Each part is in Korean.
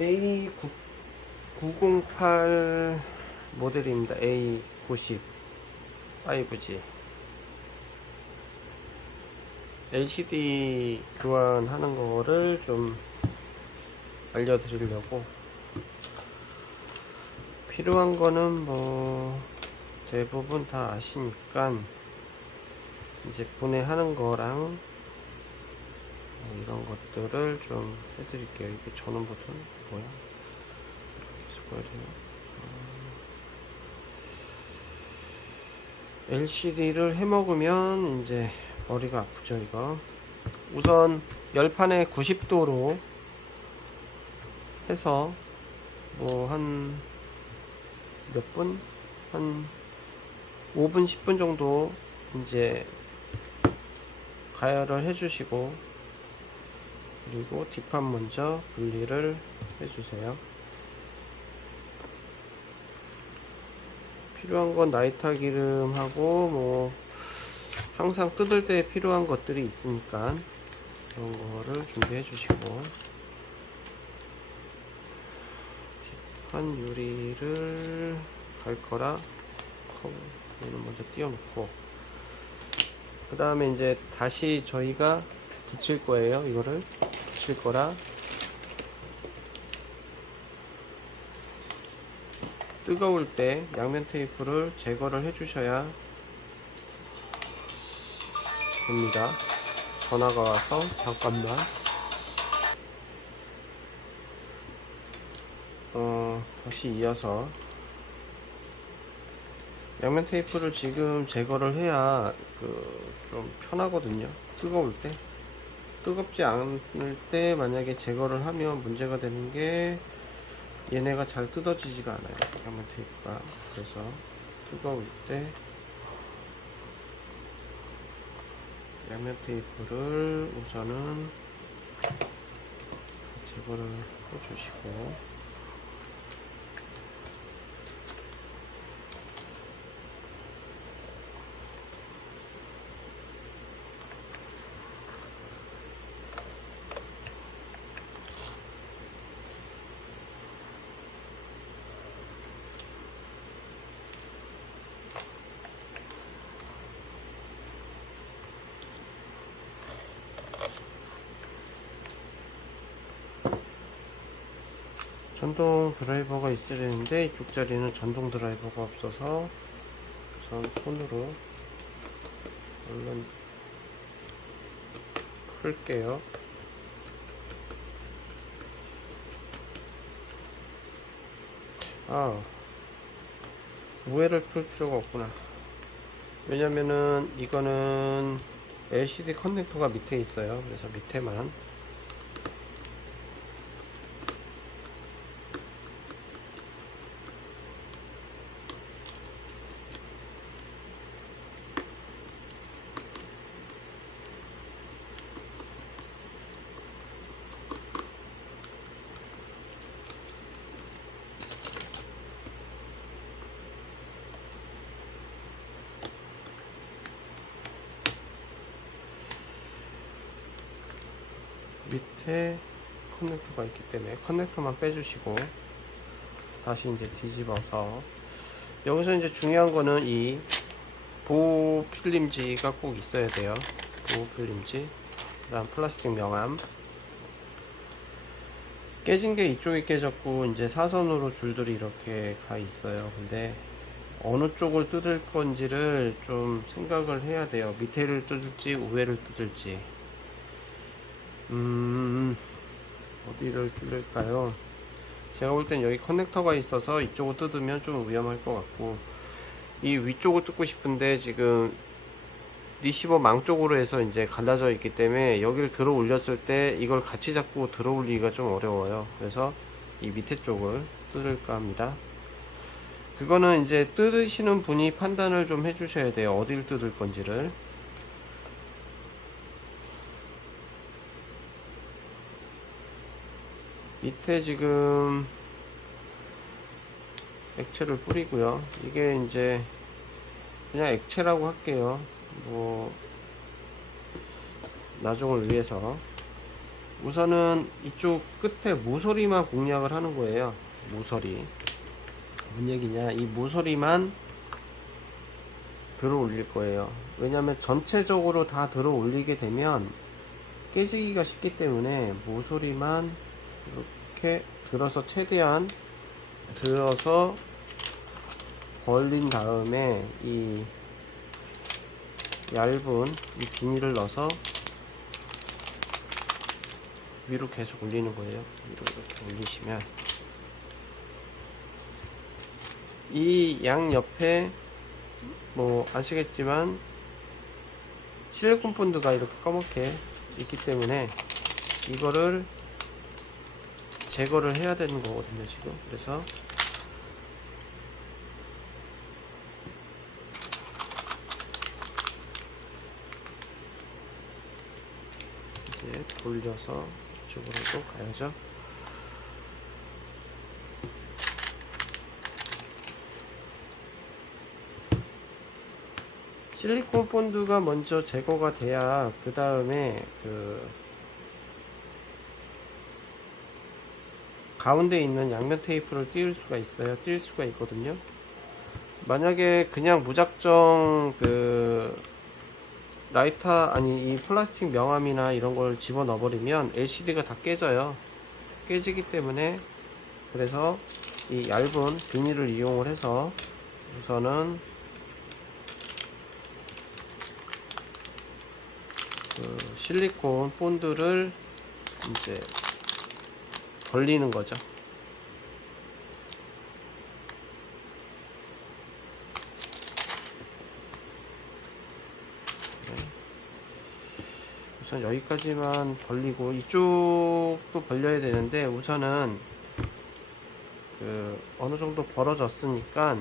A908 모델입니다. A90 5G LCD 교환하는 거를 좀 알려드리려고. 필요한 거는 뭐 대부분 다 아시니까 이제 분해하는 거랑 뭐 이런 것들을 좀 해드릴게요. 이게 전원 버튼 뭐야? 이렇게 해서 보여드려요. LCD를 해먹으면 이제 머리가 아프죠. 이거 우선 열판에 90도로 해서 뭐 한 몇 분? 한 5분 10분 정도 이제 가열을 해주시고, 그리고 뒷판 먼저 분리를 해주세요. 필요한 건 나이타 기름하고 뭐 항상 뜯을 때 필요한 것들이 있으니까 그런 거를 준비해 주시고, 뒷판 유리를 갈 거라 얘는 먼저 띄워놓고, 그 다음에 이제 다시 저희가 붙일 거예요. 이거를 붙일 거라 뜨거울 때 양면 테이프를 제거를 해 주셔야 됩니다. 전화가 와서 잠깐만. 다시 이어서 양면 테이프를 지금 제거를 해야 좀 편하거든요. 뜨거울 때. 뜨겁지 않을 때 만약에 제거를 하면 문제가 되는 게 얘네가 잘 뜯어지지가 않아요. 양면 테이프가. 그래서 뜨거울 때 양면 테이프를 우선은 제거를 해주시고, 전동 드라이버가 있어야 되는데 이쪽 자리는 전동 드라이버가 없어서 우선 손으로 얼른 풀게요. 우회를 풀 필요가 없구나. 왜냐면은 이거는 LCD 커넥터가 밑에 있어요. 그래서 밑에만. 밑에 커넥터가 있기 때문에 커넥터만 빼주시고, 다시 이제 뒤집어서, 여기서 이제 중요한 거는 이 보호 필름지가 꼭 있어야 돼요. 보호 필름지. 그 다음 플라스틱 명암. 깨진 게 이쪽이 깨졌고 이제 사선으로 줄들이 이렇게 가 있어요. 근데 어느 쪽을 뜯을 건지를 좀 생각을 해야 돼요. 밑에를 뜯을지 우회를 뜯을지. 어디를 뜯을까요? 제가 볼 땐 여기 커넥터가 있어서 이쪽을 뜯으면 좀 위험할 것 같고, 이 위쪽을 뜯고 싶은데 지금 리시버 망 쪽으로 해서 이제 갈라져 있기 때문에 여기를 들어 올렸을 때 이걸 같이 잡고 들어 올리기가 좀 어려워요. 그래서 이 밑에 쪽을 뜯을까 합니다. 그거는 이제 뜯으시는 분이 판단을 좀 해주셔야 돼요. 어디를 뜯을 건지를. 밑에 지금 액체를 뿌리고요. 이게 이제 그냥 액체라고 할게요. 뭐 나중을 위해서. 우선은 이쪽 끝에 모서리만 공략을 하는 거예요. 모서리. 뭔 얘기냐, 이 모서리만 들어 올릴 거예요. 왜냐면 전체적으로 다 들어 올리게 되면 깨지기가 쉽기 때문에 모서리만 이렇게 들어서 최대한 들어서 벌린 다음에 이 얇은 이 비닐을 넣어서 위로 계속 올리는 거예요. 위로 이렇게 올리시면 이 양 옆에 뭐 아시겠지만 실리콘 본드가 이렇게 검게 있기 때문에 이거를 제거를 해야 되는 거거든요, 지금. 그래서 이제 돌려서 이쪽으로도 가야죠. 실리콘 본드가 먼저 제거가 돼야 그 다음에 그 가운데 있는 양면 테이프를 띄울 수가 있어요. 띄울 수가 있거든요. 만약에 그냥 무작정 그 라이터 아니 이 플라스틱 명암이나 이런 걸 집어 넣어 버리면 LCD가 다 깨져요. 깨지기 때문에 그래서 이 얇은 비닐을 이용을 해서 우선은 그 실리콘 본드를 이제 벌리는 거죠. 네. 우선 여기까지만 벌리고 이쪽도 벌려야 되는데 우선은 그 어느 정도 벌어졌으니까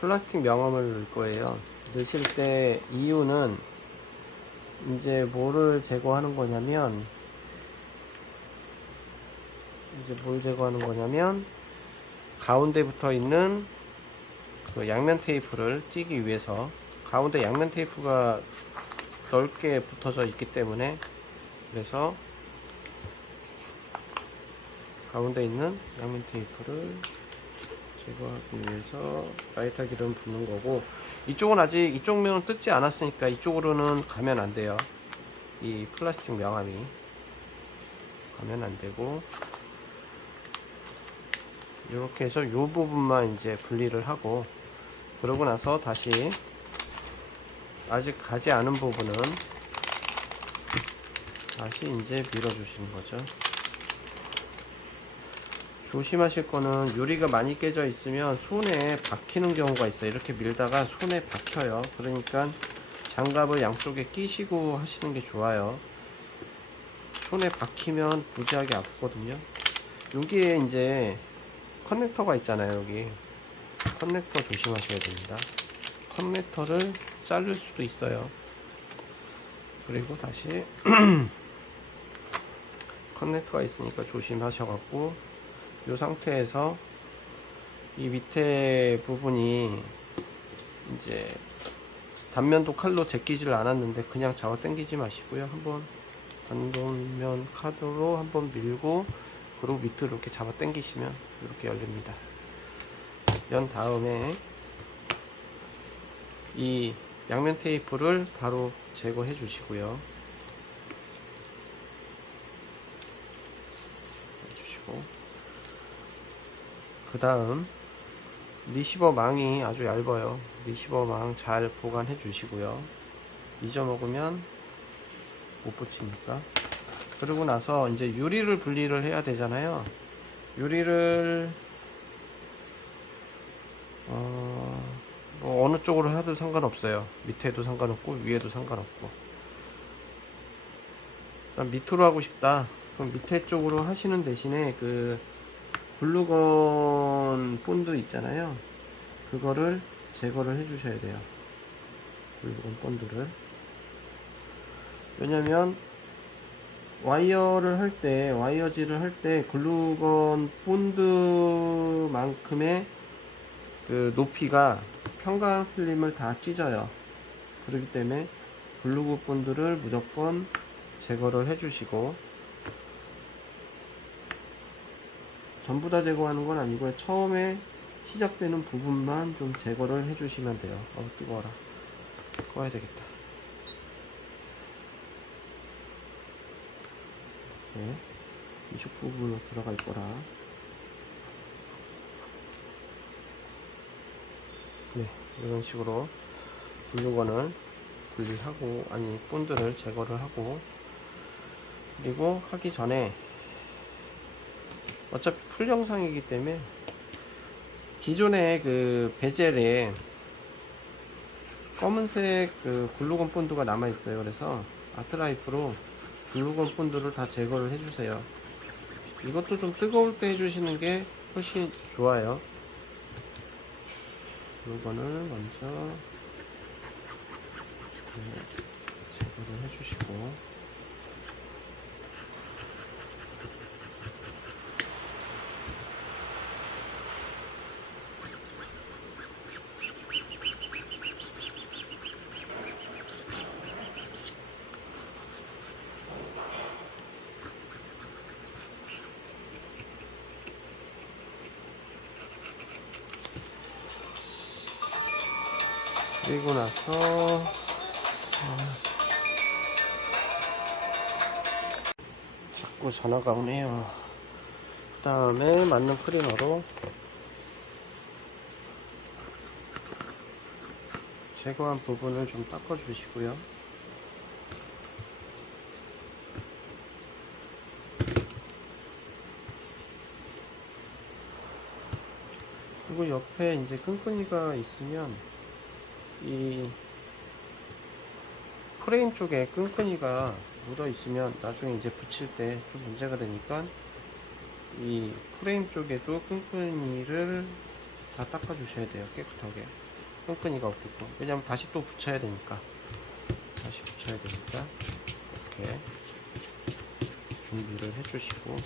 플라스틱 명암을 넣을 거예요. 넣으실 때 이유는 이제 뭐를 제거하는 거냐면 가운데 붙어 있는 그 양면 테이프를 찌기 위해서 가운데 양면 테이프가 넓게 붙어져 있기 때문에 그래서 가운데 있는 양면 테이프를 제거하기 위해서 라이터 기름 붓는 거고 이쪽은 아직 이쪽 면은 뜯지 않았으니까 이쪽으로는 가면 안 돼요. 이 플라스틱 명암이 가면 안 되고 이렇게 해서 이 부분만 이제 분리를 하고 그러고 나서 다시 아직 가지 않은 부분은 다시 이제 밀어주시는 거죠. 조심하실 거는 유리가 많이 깨져 있으면 손에 박히는 경우가 있어요. 이렇게 밀다가 손에 박혀요. 그러니까 장갑을 양쪽에 끼시고 하시는 게 좋아요. 손에 박히면 무지하게 아프거든요. 여기에 이제 커넥터가 있잖아요. 여기 커넥터 조심하셔야 됩니다. 커넥터를 자를 수도 있어요. 그리고 다시 커넥터가 있으니까 조심하셔갖고 이 상태에서 이 밑에 부분이 이제 단면도 칼로 제끼질 않았는데 그냥 잡아 당기지 마시고요. 한번 단면면 칼로 한번 밀고 그리고 밑으로 이렇게 잡아 당기시면 이렇게 열립니다. 연 다음에 이 양면 테이프를 바로 제거해 주시고요. 그 다음 리시버 망이 아주 얇아요. 리시버 망 잘 보관해 주시고요. 잊어먹으면 못 붙이니까. 그러고 나서 이제 유리를 분리를 해야 되잖아요. 유리를 뭐 어느 쪽으로 해도 상관없어요. 밑에도 상관없고 위에도 상관없고. 난 밑으로 하고 싶다. 그럼 밑에 쪽으로 하시는 대신에 그 글루건 본드 있잖아요. 그거를 제거를 해 주셔야 돼요. 글루건 본드를. 왜냐면 와이어를 할 때, 와이어질을 할 때 글루건 본드만큼의 그 높이가 평강 필름을 다 찢어요. 그렇기 때문에 글루건 본드를 무조건 제거를 해주시고, 전부 다 제거하는 건 아니고요. 처음에 시작되는 부분만 좀 제거를 해주시면 돼요. 뜨거워라. 꺼야 되겠다. 이렇게 이쪽 부분으로 들어갈 거라. 네, 이런 식으로 글루건을 분리하고, 아니 본드를 제거를 하고, 그리고 하기 전에 어차피 풀 영상이기 때문에 기존의 그 베젤에 검은색 그 글루건 본드가 남아 있어요. 그래서 아트라이프로 글루건 본드를 다 제거를 해주세요. 이것도 좀 뜨거울 때 해주시는 게 훨씬 좋아요. 글루건을 먼저 제거를 해주시고, 그리고 나서 자꾸 전화가 오네요. 그 다음에 맞는 프리머로 제거한 부분을 좀 닦아 주시고요. 그리고 옆에 이제 끈끈이가 있으면, 이 프레임 쪽에 끈끈이가 묻어 있으면 나중에 이제 붙일 때 좀 문제가 되니까, 이 프레임 쪽에도 끈끈이를 다 닦아 주셔야 돼요. 깨끗하게 끈끈이가 없게끔. 왜냐면 다시 또 붙여야 되니까, 이렇게 준비를 해 주시고,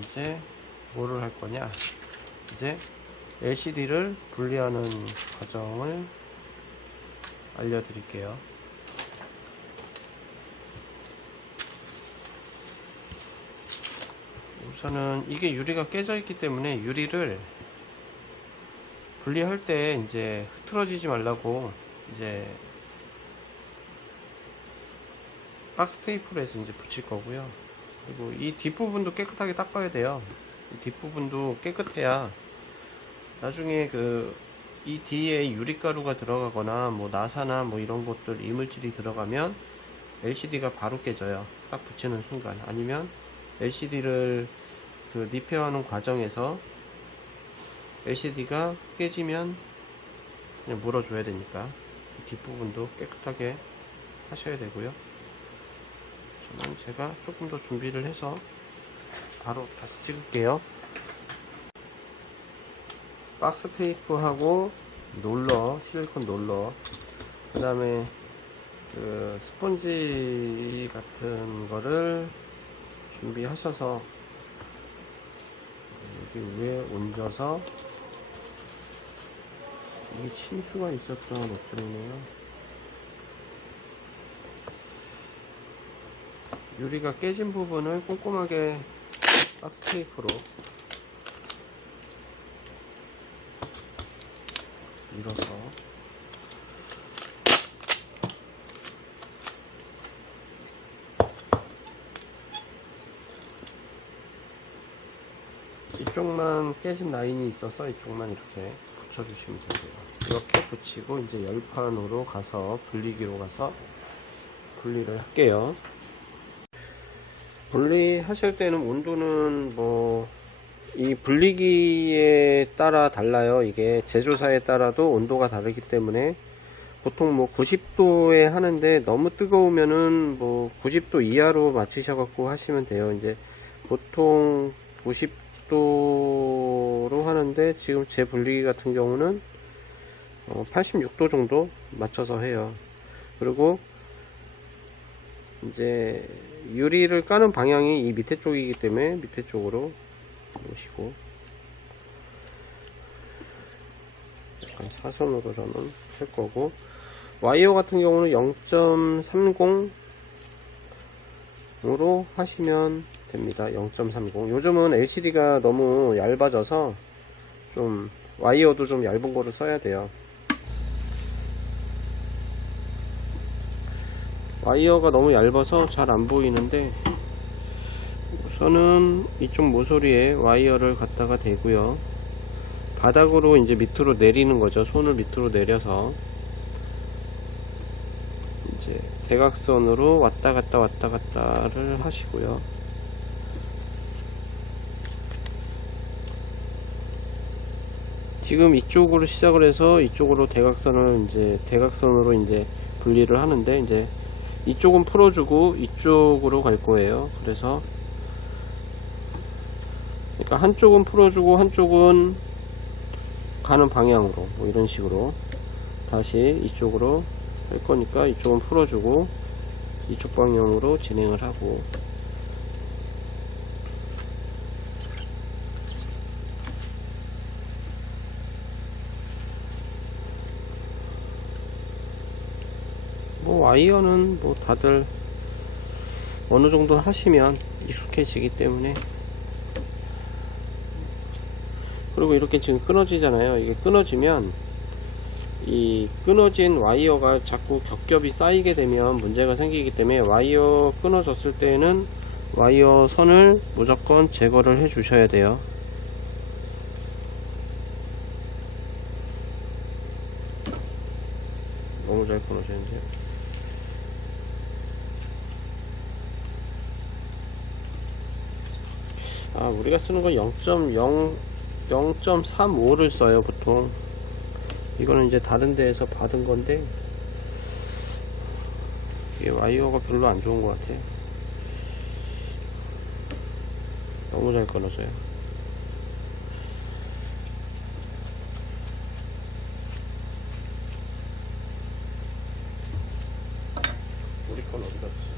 이제 뭐를 할 거냐, 이제 LCD를 분리하는 과정을 알려드릴게요. 우선은 이게 유리가 깨져 있기 때문에 유리를 분리할 때 이제 흐트러지지 말라고 이제 박스 테이프로 해서 이제 붙일 거고요. 그리고 이 뒷부분도 깨끗하게 닦아야 돼요. 이 뒷부분도 깨끗해야 나중에 이 뒤에 유리가루가 들어가거나 뭐 나사나 뭐 이런 것들 이물질이 들어가면 LCD가 바로 깨져요. 딱 붙이는 순간. 아니면 LCD를 리페어하는 과정에서 LCD가 깨지면 그냥 물어줘야 되니까 뒷부분도 깨끗하게 하셔야 되고요. 제가 조금 더 준비를 해서 바로 다시 찍을게요. 박스 테이프하고 롤러, 실리콘 롤러, 그 다음에 스펀지 같은 거를 준비하셔서 여기 위에 얹어서, 이게 침수가 있었던 옷들이네요. 유리가 깨진 부분을 꼼꼼하게 박스 테이프로 밀어서 이쪽만 깨진 라인이 있어서 이쪽만 이렇게 붙여주시면 되고요. 이렇게 붙이고 이제 열판으로 가서 분리기로 가서 분리를 할게요. 분리하실 때는 온도는 뭐 이 분리기에 따라 달라요. 이게 제조사에 따라도 온도가 다르기 때문에 보통 뭐 90도에 하는데, 너무 뜨거우면은 뭐 90도 이하로 맞추셔 갖고 하시면 돼요. 이제 보통 90도로 하는데, 지금 제 분리기 같은 경우는 86도 정도 맞춰서 해요. 그리고 이제 유리를 까는 방향이 이 밑에 쪽이기 때문에 밑에 쪽으로 놓으시고, 약간 사선으로 저는 할 거고, 와이어 같은 경우는 0.30 으로 하시면 됩니다. 0.30. 요즘은 LCD가 너무 얇아져서 좀 와이어도 좀 얇은 거를 써야 돼요. 와이어가 너무 얇아서 잘 안 보이는데, 우선은 이쪽 모서리에 와이어를 갖다가 대고요. 바닥으로 이제 밑으로 내리는 거죠. 손을 밑으로 내려서 이제 대각선으로 왔다 갔다를 하시고요. 지금 이쪽으로 시작을 해서 이쪽으로 대각선으로 이제 분리를 하는데, 이제 이쪽은 풀어주고 이쪽으로 갈 거예요. 그래서 그러니까 한쪽은 풀어주고 한쪽은 가는 방향으로, 뭐 이런 식으로 다시 이쪽으로 할 거니까 이쪽은 풀어주고 이쪽 방향으로 진행을 하고, 뭐 와이어는 뭐 다들 어느 정도 하시면 익숙해지기 때문에. 그리고 이렇게 지금 끊어지잖아요. 이게 끊어지면 이 끊어진 와이어가 자꾸 겹겹이 쌓이게 되면 문제가 생기기 때문에, 와이어 끊어졌을 때는 와이어 선을 무조건 제거를 해 주셔야 돼요. 너무 잘 끊어지는데. 우리가 쓰는 건 0.35를 써요, 보통. 이거는 이제 다른 데에서 받은 건데, 이게 와이어가 별로 안 좋은 것 같아. 너무 잘 끊어져요. 우리 건 어디 갔지?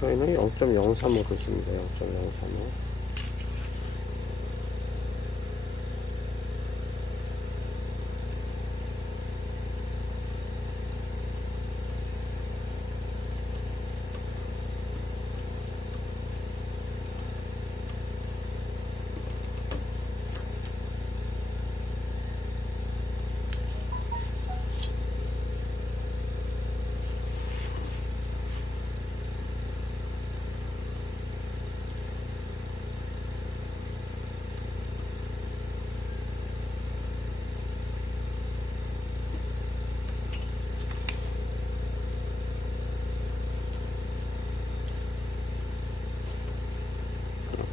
저희는 0.03으로 씁니다. 0.03으로.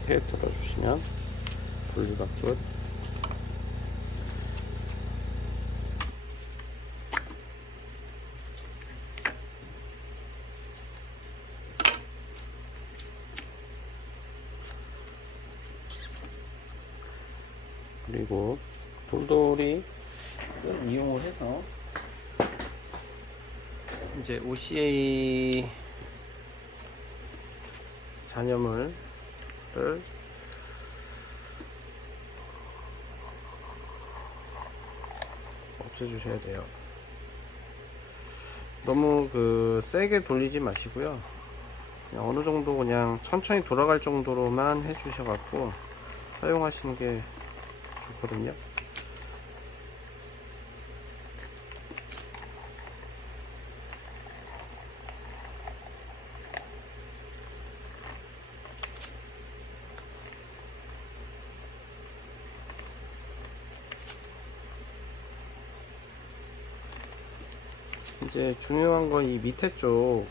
이렇게 들어주시면 분리가 끝. 그리고 돌돌이 이용을 해서 이제 OCA 잔여물을 없애주셔야 돼요. 너무 세게 돌리지 마시고요. 그냥 어느 정도 그냥 천천히 돌아갈 정도로만 해주셔갖고 사용하시는 게 좋거든요. 이제 중요한 건 이 밑에 쪽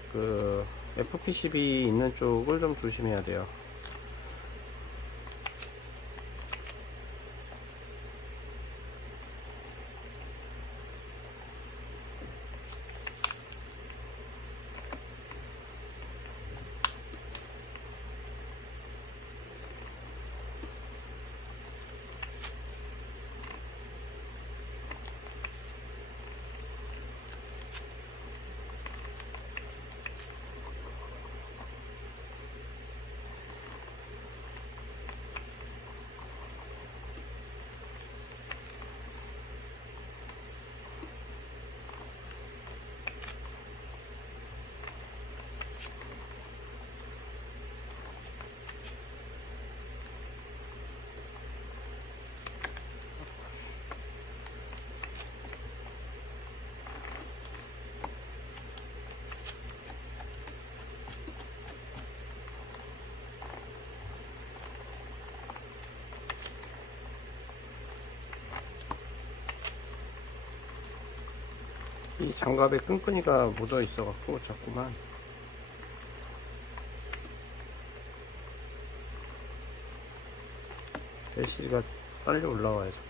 FPCB 있는 쪽을 좀 조심해야 돼요. 이 장갑에 끈끈이가 묻어 있어 갖고 자꾸만 LCD가 빨리 올라와요. 자꾸.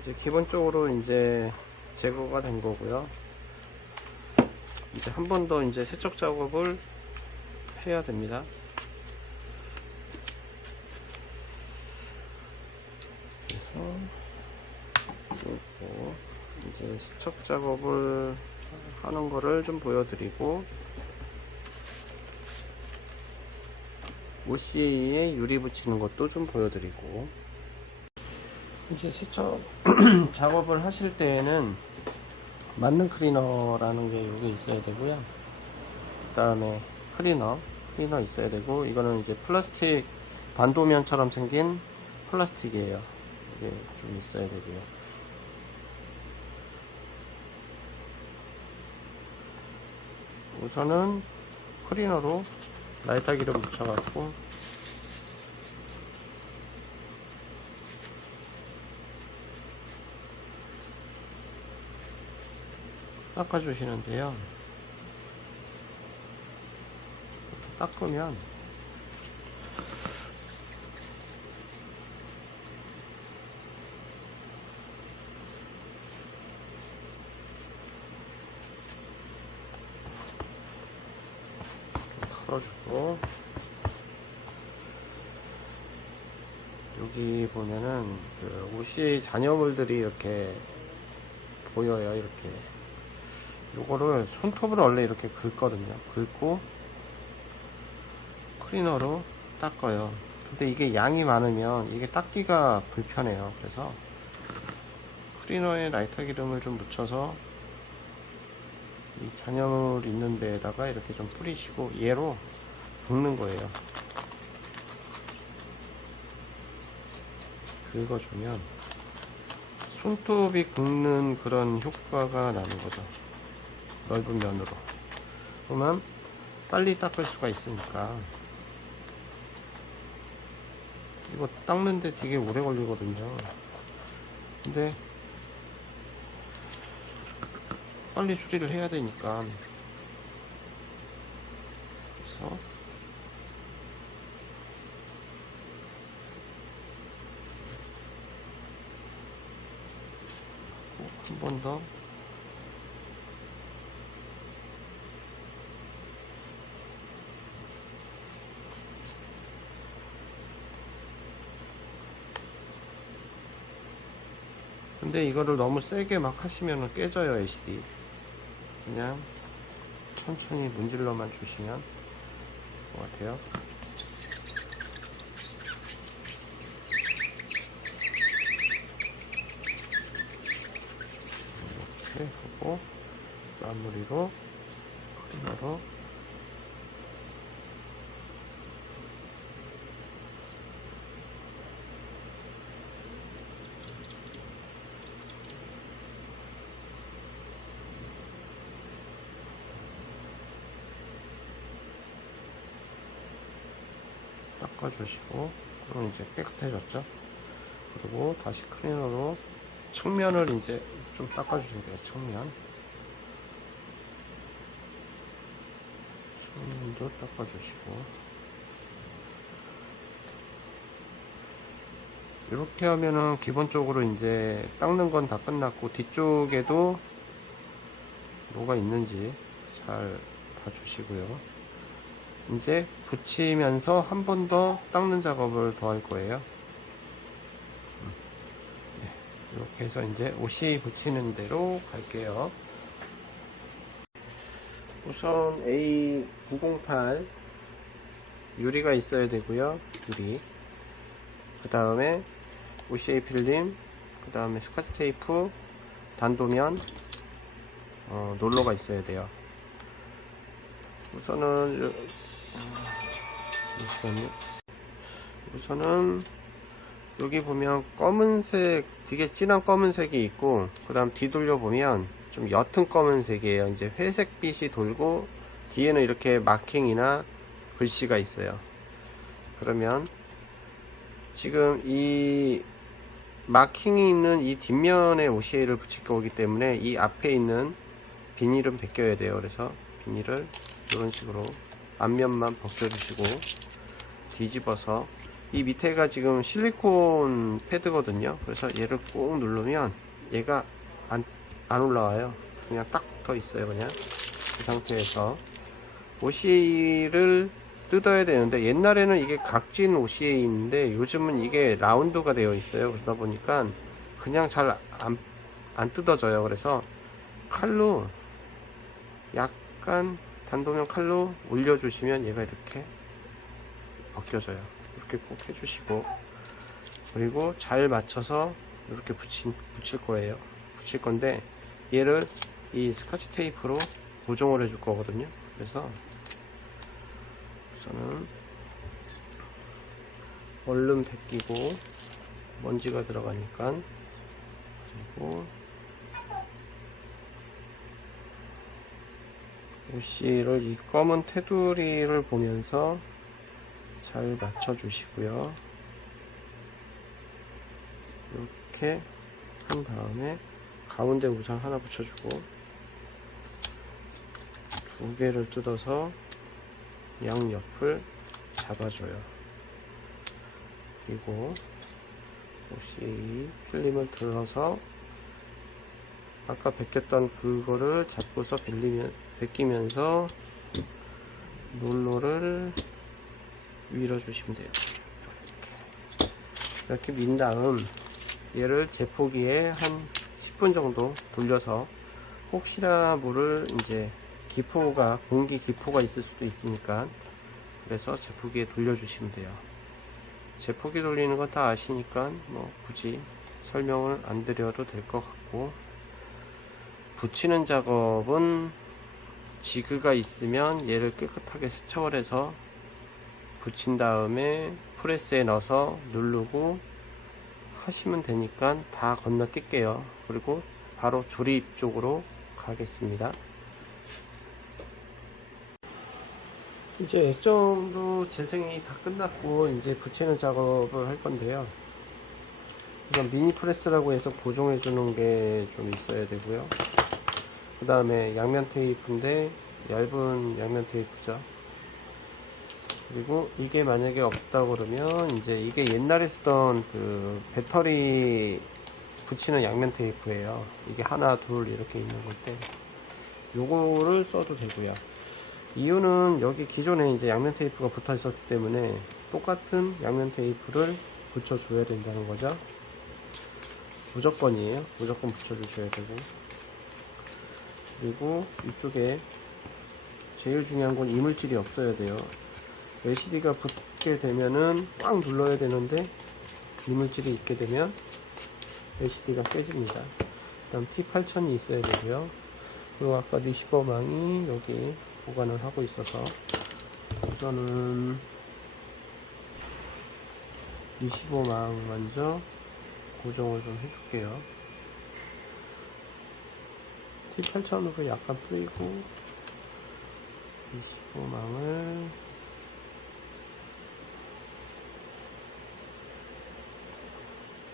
이제 기본적으로 이제 제거가 된 거고요. 이제 한 번 더 이제 세척 작업을 해야 됩니다. 그래서 그리고 이제 세척 작업을 하는 거를 좀 보여드리고, OCA에 유리 붙이는 것도 좀 보여드리고, 이제 세척 작업을 하실 때에는 만능 클리너라는 게 여기 있어야 되고요. 그 다음에 클리너 있어야 되고, 이거는 이제 플라스틱 반도면처럼 생긴 플라스틱이에요. 이게 좀 있어야 되고요. 우선은 클리너로 라이터기를 묻혀갖고 닦아주시는데요. 이렇게 닦으면 털어주고, 여기 보면은 그 OCA 잔여물들이 이렇게 보여요. 이렇게 요거를 손톱으로 원래 이렇게 긁거든요. 긁고 클리너로 닦아요. 근데 이게 양이 많으면 이게 닦기가 불편해요. 그래서 클리너에 라이터 기름을 좀 묻혀서 이 잔여물 있는 데에다가 이렇게 좀 뿌리시고 얘로 긁는 거예요. 긁어주면 손톱이 긁는 그런 효과가 나는 거죠. 넓은 면으로. 그러면 빨리 닦을 수가 있으니까. 이거 닦는데 되게 오래 걸리거든요. 근데 빨리 수리를 해야 되니까. 그래서 한 번 더 근데 이거를 너무 세게 막 하시면 깨져요. LCD. 그냥 천천히 문질러만 주시면 될 것 같아요. 이렇게 하고 마무리로 클리너로 닦아주시고, 그럼 이제 깨끗해졌죠. 그리고 다시 클리너로 측면을 이제 좀 닦아주시면 돼요. 측면도 닦아주시고, 이렇게 하면은 기본적으로 이제 닦는 건 다 끝났고, 뒤쪽에도 뭐가 있는지 잘 봐주시고요. 이제 붙이면서 한 번 더 닦는 작업을 더 할 거예요. 네, 이렇게 해서 이제 OCA 붙이는 대로 갈게요. 우선 A908 유리가 있어야 되고요. 유리. 그 다음에 OCA 필름, 그 다음에 스카치 테이프, 단도면, 롤러가 있어야 돼요. 우선은 여기 보면 검은색, 되게 진한 검은색이 있고, 그 다음 뒤돌려 보면 좀 옅은 검은색이에요. 이제 회색빛이 돌고 뒤에는 이렇게 마킹이나 글씨가 있어요. 그러면 지금 이 마킹이 있는 이 뒷면에 OCA를 붙일 거기 때문에 이 앞에 있는 비닐은 벗겨야 돼요. 그래서 비닐을 이런 식으로 앞면만 벗겨주시고 뒤집어서, 이 밑에가 지금 실리콘 패드거든요. 그래서 얘를 꾹 누르면 얘가 안 올라와요. 그냥 딱 붙어 있어요. 그냥 그 상태에서 OCA를 뜯어야 되는데, 옛날에는 이게 각진 OCA인데 요즘은 이게 라운드가 되어 있어요. 그러다 보니까 그냥 잘 안 뜯어져요. 그래서 칼로, 약간 단도면 칼로 올려주시면 얘가 이렇게 벗겨져요. 이렇게 꼭 해주시고, 그리고 잘 맞춰서 이렇게 붙일 거예요. 붙일 건데 얘를 이 스카치 테이프로 고정을 해줄 거거든요. 그래서 우선은 얼른 벗기고, 먼지가 들어가니까. 그리고 OC를 이 검은 테두리를 보면서 잘 맞춰 주시고요. 이렇게 한 다음에 가운데 우선 하나 붙여주고, 두 개를 뜯어서 양옆을 잡아줘요. 그리고 OCA 필름을 들어서 아까 벗겼던 그거를 잡고서 벗기면서 롤러를 밀어주시면 돼요. 이렇게 민 다음 얘를 제포기에 한 10분 정도 돌려서, 혹시나 모를 이제 공기 기포가 있을 수도 있으니까, 그래서 제포기에 돌려주시면 돼요. 제포기 돌리는 건 다 아시니까 뭐 굳이 설명을 안 드려도 될 것 같고, 붙이는 작업은 지그가 있으면 얘를 깨끗하게 세척을 해서 붙인 다음에 프레스에 넣어서 누르고 하시면 되니까 다 건너뛸게요. 그리고 바로 조립 쪽으로 가겠습니다. 이제 액정도 재생이 다 끝났고 이제 붙이는 작업을 할 건데요. 이건 미니 프레스라고 해서 고정해 주는 게 좀 있어야 되고요. 그 다음에 양면 테이프인데 얇은 양면 테이프죠. 그리고 이게 만약에 없다 그러면 이제 이게 옛날에 쓰던 그 배터리 붙이는 양면 테이프예요. 이게 하나 둘 이렇게 있는 건데 요거를 써도 되고요. 이유는 여기 기존에 이제 양면 테이프가 붙어 있었기 때문에 똑같은 양면 테이프를 붙여 줘야 된다는 거죠. 무조건이에요. 무조건 붙여 주셔야 되고, 그리고 이쪽에 제일 중요한 건 이물질이 없어야 돼요. LCD가 붙게 되면은 꽉 눌러야 되는데 이물질이 있게 되면 LCD가 깨집니다. 그다음 T8000이 있어야 되고요. 그리고 아까 리시버망이 여기 보관을 하고 있어서 우선은 리시버망 먼저 고정을 좀 해줄게요. T8000으로 약간 뿌리고 리시버망을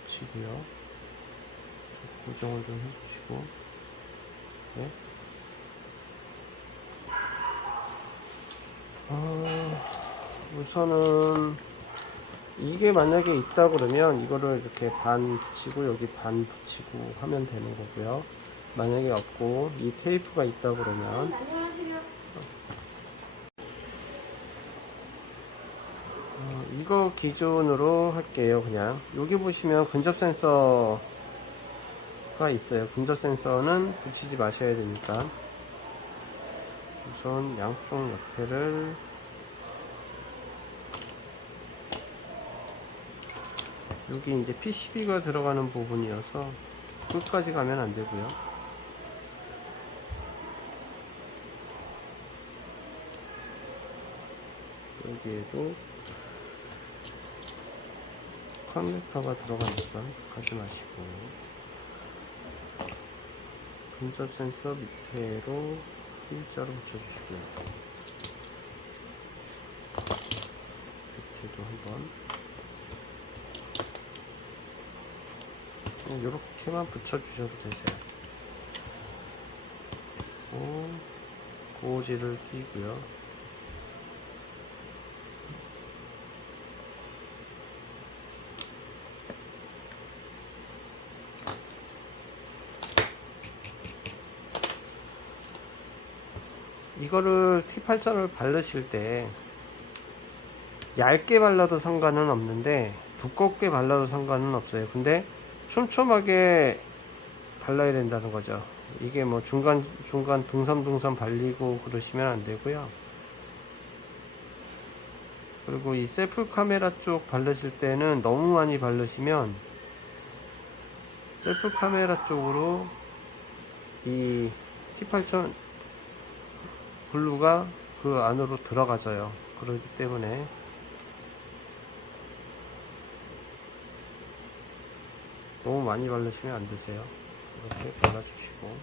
붙이고요. 고정을 좀 해주시고, 네. 우선은 이게 만약에 있다 그러면 이거를 이렇게 반 붙이고 여기 반 붙이고 하면 되는 거고요. 만약에 없고 이 테이프가 있다 그러면 이거 기준으로 할게요. 그냥 여기 보시면 근접 센서가 있어요. 근접 센서는 붙이지 마셔야 되니까 우선 양쪽 옆에를 여기 이제 PCB가 들어가는 부분이어서 끝까지 가면 안 되고요. 여기에도 커넥터가 들어가니까 가지 마시고 근접 센서 밑에로 일자로 붙여주시고요. 밑에도 한번 이렇게만 붙여주셔도 되세요. 고지를 끼고요. 이거를 T8전을 바르실 때 얇게 발라도 상관은 없는데 두껍게 발라도 상관은 없어요. 근데 촘촘하게 발라야 된다는 거죠. 이게 뭐 중간 둥섬 발리고 그러시면 안 되고요. 그리고 이 셀프 카메라 쪽 바르실 때는 너무 많이 바르시면 셀프 카메라 쪽으로 이 T8전 블루가 그 안으로 들어가져요. 그렇기 때문에 너무 많이 바르시면 안 되세요. 이렇게 발라주시고,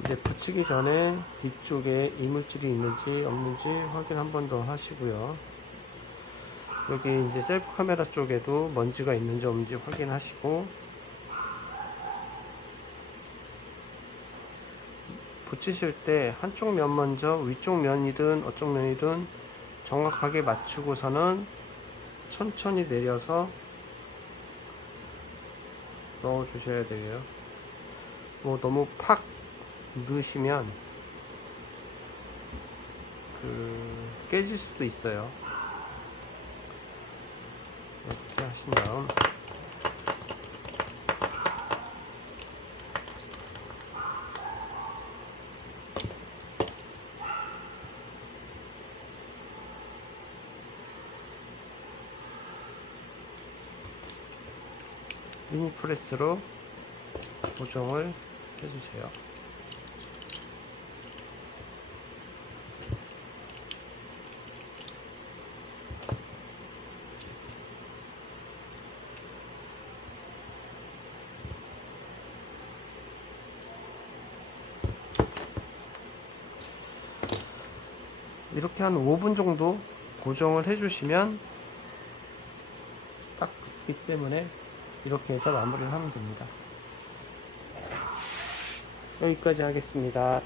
이제 붙이기 전에 뒤쪽에 이물질이 있는지 없는지 확인 한 번 더 하시고요. 여기 이제 셀프 카메라 쪽에도 먼지가 있는지 없는지 확인하시고, 붙이실 때 한쪽 면 먼저 위쪽 면이든 어쪽 면이든 정확하게 맞추고서는 천천히 내려서 넣어 주셔야 돼요. 뭐 너무 팍 넣으시면 깨질 수도 있어요. 이렇게 하신 다음 미니 프레스로 고정을 해주세요. 이렇게 한 5분 정도 고정을 해주시면 딱 붙기 때문에 이렇게 해서 마무리를 하면 됩니다. 여기까지 하겠습니다.